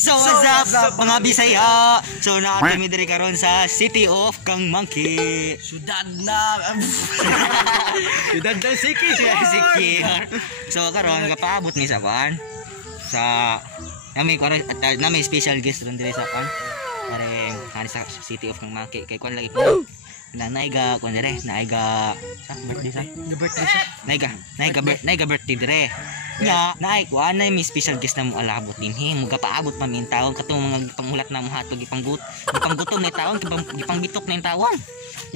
So what's up mga Bisaya? So naatay mi diri karon sa City of Kang Monkey. Syudad ng Siki. So karon kapaabot ni sa kuan sa nami special guest ron diri sa kuan. Pare sa City of Kang Monkey kay kuan lagi ko. Naiga kuan dire, naiga sa birthday sa. Naiga birthday dire. Nya naay kuan na mi special guest na mo alabot dinhi mo gapaabot pa min taon katong mga pangulat na mo hatog ipanggutom na taon ipangbitok na taon.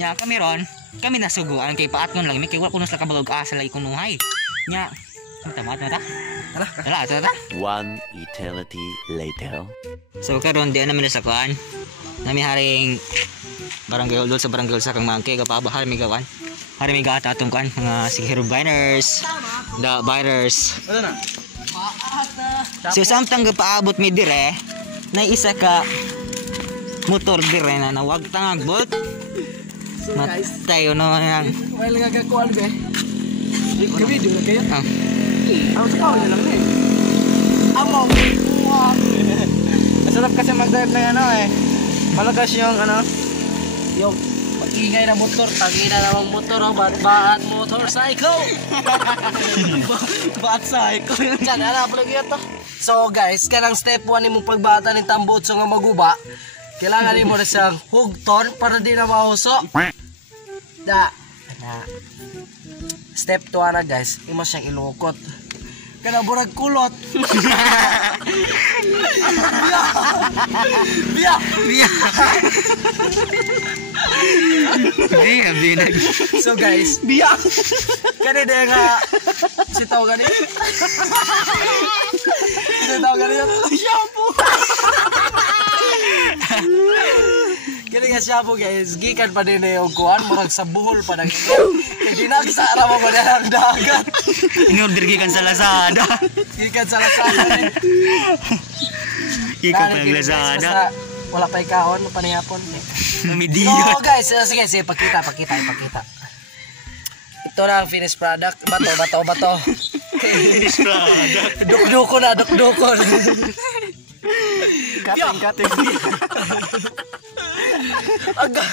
Nya kami ron kami nasuguan kay paatngon lang mi kay wala kuno sa kabagog asa lagi kunuhay. Nya tama ta. Tara. One eternity later. So karon di na mi sa kuan. Nami haring barangay Uldol sa barangay sa Kang Monkey kapabahar mi gawan. Hari mi gata atong kuan mga siguro biners. The biners. Ano na? So samtang gapaabot mi dire na isa ka motor dire na nawag tangag bot. So guys, Tayo no yang. may nagagakuan be. Video na kayo. Ah. Ano sa kawin lang eh. Amo. Masarap kasi mag-drive na ano eh. Malakas yung ano. Yung ingay na motor, tangina namang motor, oh, baat motorcycle. Baat cycle. Diyan, hanap lang ito. So guys, kanang step 1 imong pagbata ni tambutso nga maguba, kailangan mo na siyang hugton para di na mahuso. Step 2 na guys, imo siyang ilukot. Kana burag kulot. Biya. Binag. So guys, biya. Kani de nga sitaw gani. Sitaw gani yung shampoo. Kani nga shampoo guys, gikan pa din yung kuan murag sa buhol pa nang kay dinagsara mo ba ang dagat. Inorder gikan sa Lazada. Gikan sa Lazada. Gikan pa Lazada. Wala pa ikahon panihapon. Namidiyo. So guys, sige, pakita. Ito na ang finished product. Bato. Finished product. Dukdukon. Kating. Aga.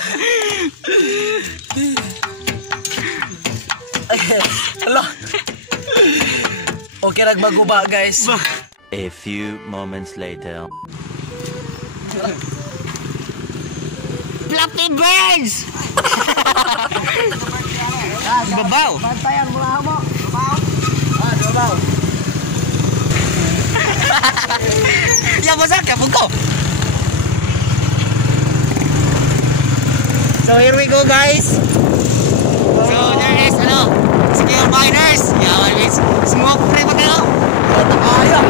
Hala. Okay, nagbaguba guys. A few moments later. Fluffy birds! Babaw! Bantayan mula mo. Babaw. Ya bosak ya buko. So here we go guys. So there is scale miners. Yeah, always smoke free pa kayo. Tayo.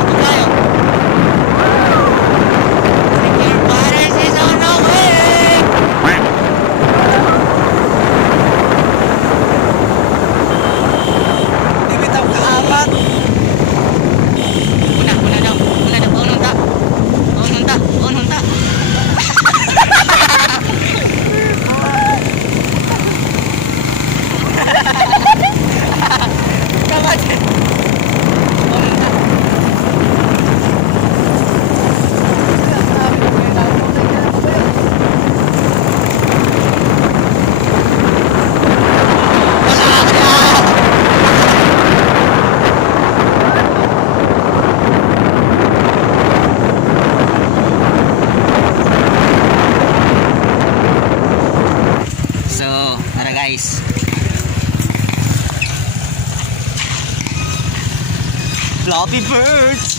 Scale miners is on the way. Dibitaw ka apat. Una daw. Paununta. Guys, Fluffy birds.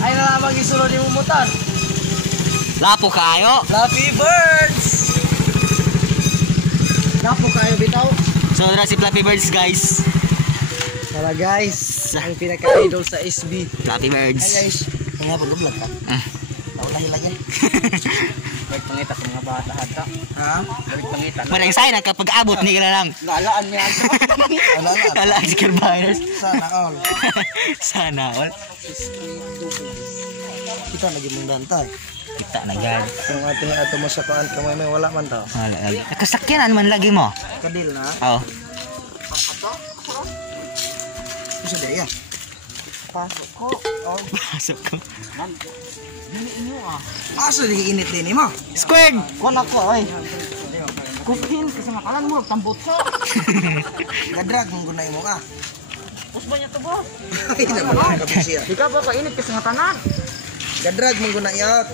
Ay na lang isulod yung motor. Lapo kayo. Fluffy birds. Lapo kayo bitaw. So dara si Fluffy birds guys. Tara guys, ang pinaka-idol sa SB. Fluffy birds. Ay guys, nga pag-vlog ka. Naulahi lang yan. Pangita sa mga bata hata. Ha? Pangita. Marang sayang kapag abot ni ka lang. Lalaan niya ito. Lalaan si Carbiner's. Sana all. Kita lagi mendantay. Kita na gan. Kung ating ato mo sa kuan kamay may wala man to. Wala lagi. Nakasakyanan man lagi mo. Kadil na. Oo. Isa dia ya. Pasok ko. Oh. Pasok ko. Aso di init din mo. Squid! Kon ako oy. Kupin kasi makalan mo tambot ko. Gadrag mong gunay mo ka. Pus ba niya to boss? Ay naman ka siya. Di ka ba painit kasi nga tanan? Gadrag mong gunay yat.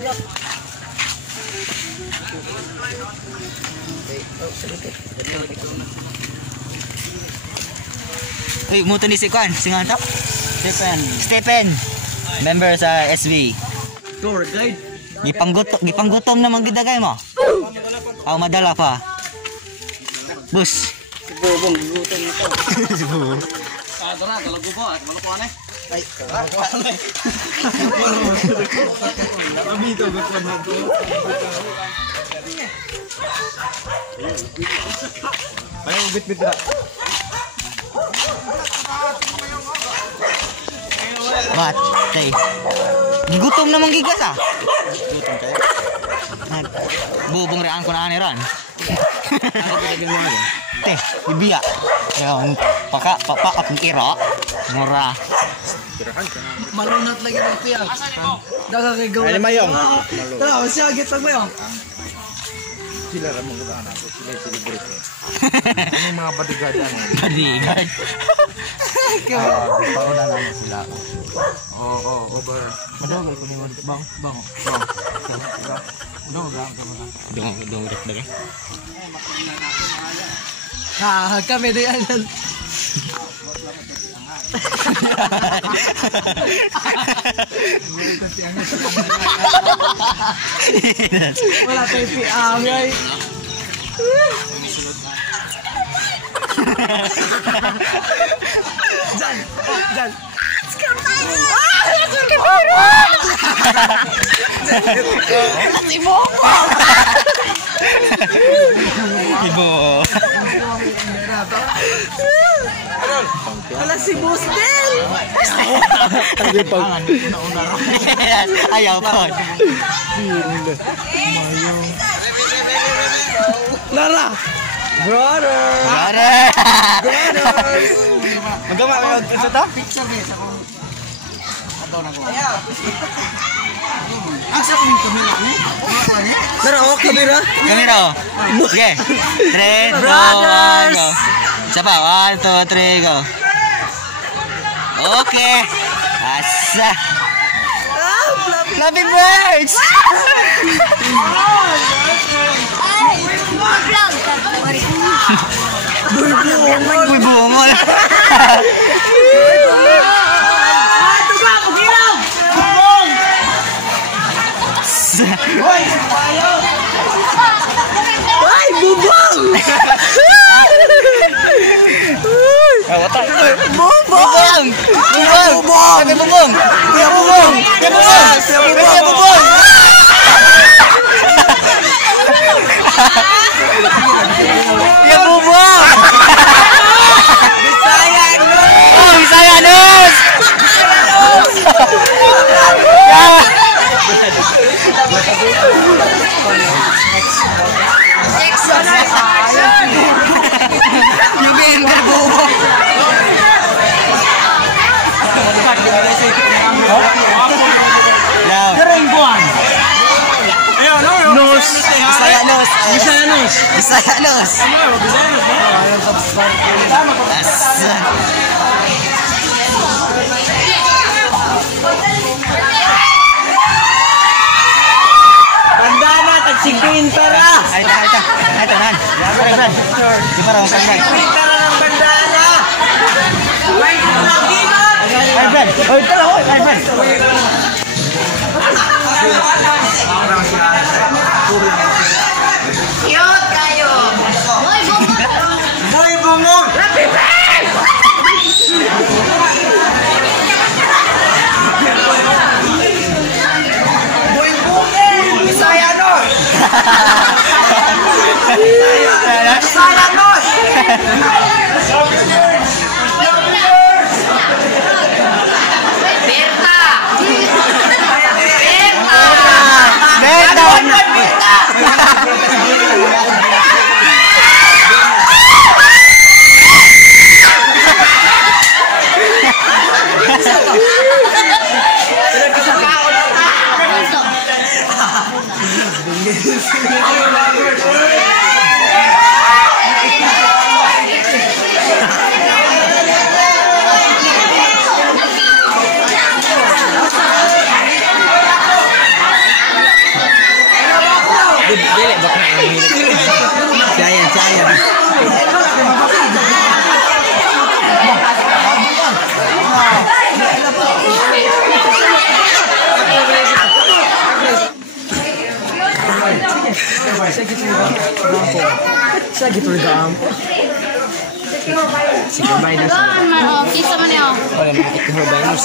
Uy, muto ni si Kwan, si Ngantap. Stephen, Stephen, member sa SV. tour guide. Gipanggutom naman gidagay mo. Aw madala pa. Bus. Si Bobong gugutom nito. Si Bobong. Kadra, dalago po at malukuan eh. Ay, kawakuan eh. Abito gusto na to. Ay, bit-bit na. Bat, tay. Gigutom naman gigas ah. Gutom kayo. Bubong rean ko na ani ron. Ako pinagin mo din. Teh, bibiya. Ngayon, paka at iro. Mura. Malunat lagi ng piyak. Daga kay gawin. Ay, mayong. Tara, siya gitag mo yun. Sila ra mong gudaan ako. Sila celebrate. Ano mga bodyguard ano? Bodyguard. Pauna naman sila. Oo, over. Madawag ko ni bang. Dong dak dak. Ha, kami din yan. Wala tayo piang ay. Jan. Ibo. Wala si Bustel. Ayaw pa. Lara. Brother. Brothers. Magawa mo ito ta? Picture din sa kong asa ko yung kamera ni? Lara, awak kamera? Kamera. Sige. 3, 2, 1, Brothers. go. Isa pa. 1, 2, 3, go. Okay. Asa. Fluffy birds! Uy, bungol! Ay, bubong! Bubong! Bubong! Sabi bubong! Kuya bubong! Kuya bubong! Kuya bubong! Kuya bubong! Bisaya no! Oh, Bisaya News! Yung member bubong! Nos! Bisaya News! Bisaya no! Bisaya News! Asa! Bandana tag 50 ra. Ay, nan. Di ba raw kanya? 50 ra ng bandana. Wait lang ginot. Ay, Ben. Oy, tara, oy. Ay, Ben. Cute kayo! Hoy, bumot! Boy bungog. Happy Boy bungog. Bisaya no! Bisaya no! Berta! Beta! Saya gitu juga. Sige, bye na. Doon man, oh. Kisa man niyo. Wala mo ikot ko bye nus.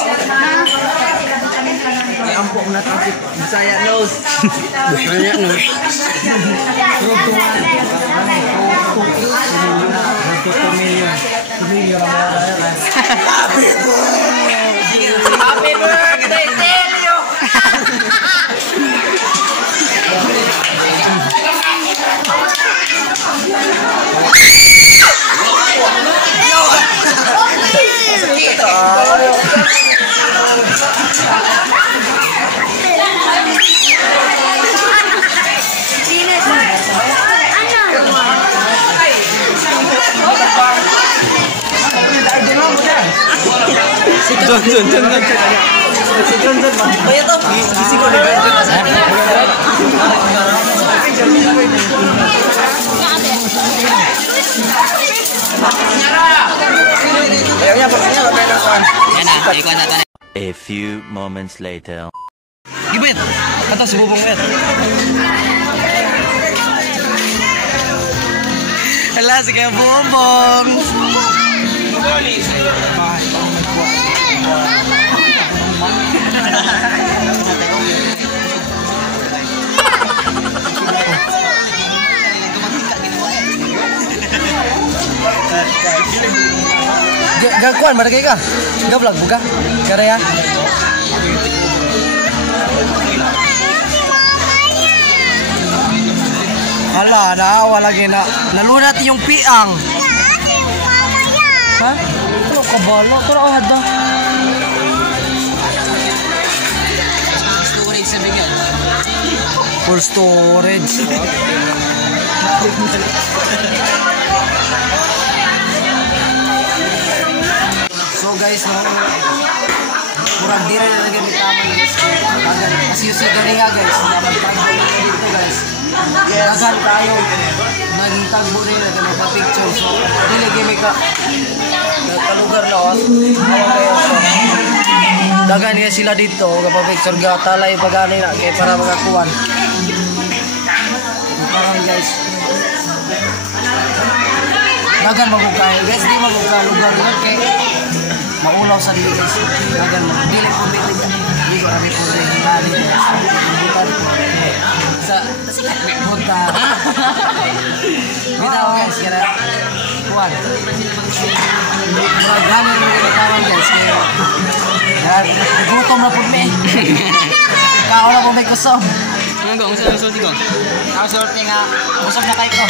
Ay ampo na tapit. Bisaya nose. Bisaya nose. Happy birthday, Telio! A few moments later. Gibet, atas bubong wet. Hala, sige bumbong. Gagkuan, maragay ka. Ga-vlog buka. Karaya. Hala, naawa lagi na. Nalunat yung piang. Ha? Ano ka bala? Pero ada. Storage sa bigyan. Full storage. So guys, no, kurang diri na lagi may tama na guys. As you see gani nga guys, dito guys. Dagan tayo, naging tagbo rin na magpa-picture. So, dili gimi ka kalugar na was. Dagan nga sila dito, magpa-picture ga talay pagani na kay para magakuan. Parang guys. Dagan magugay, guys, di magugay lugar na kay maulaw sa dili guys. Dagan mo. Dili po bitin. Di ko rami po rin. Sa buta. Bitaw guys. Kaya kuwan. Magani rin mga katawan guys. Gutom na po may. Kao na po may kusog. Ano gong? Saan sorti gong? Ako sorti nga. Kusog na kayo ko.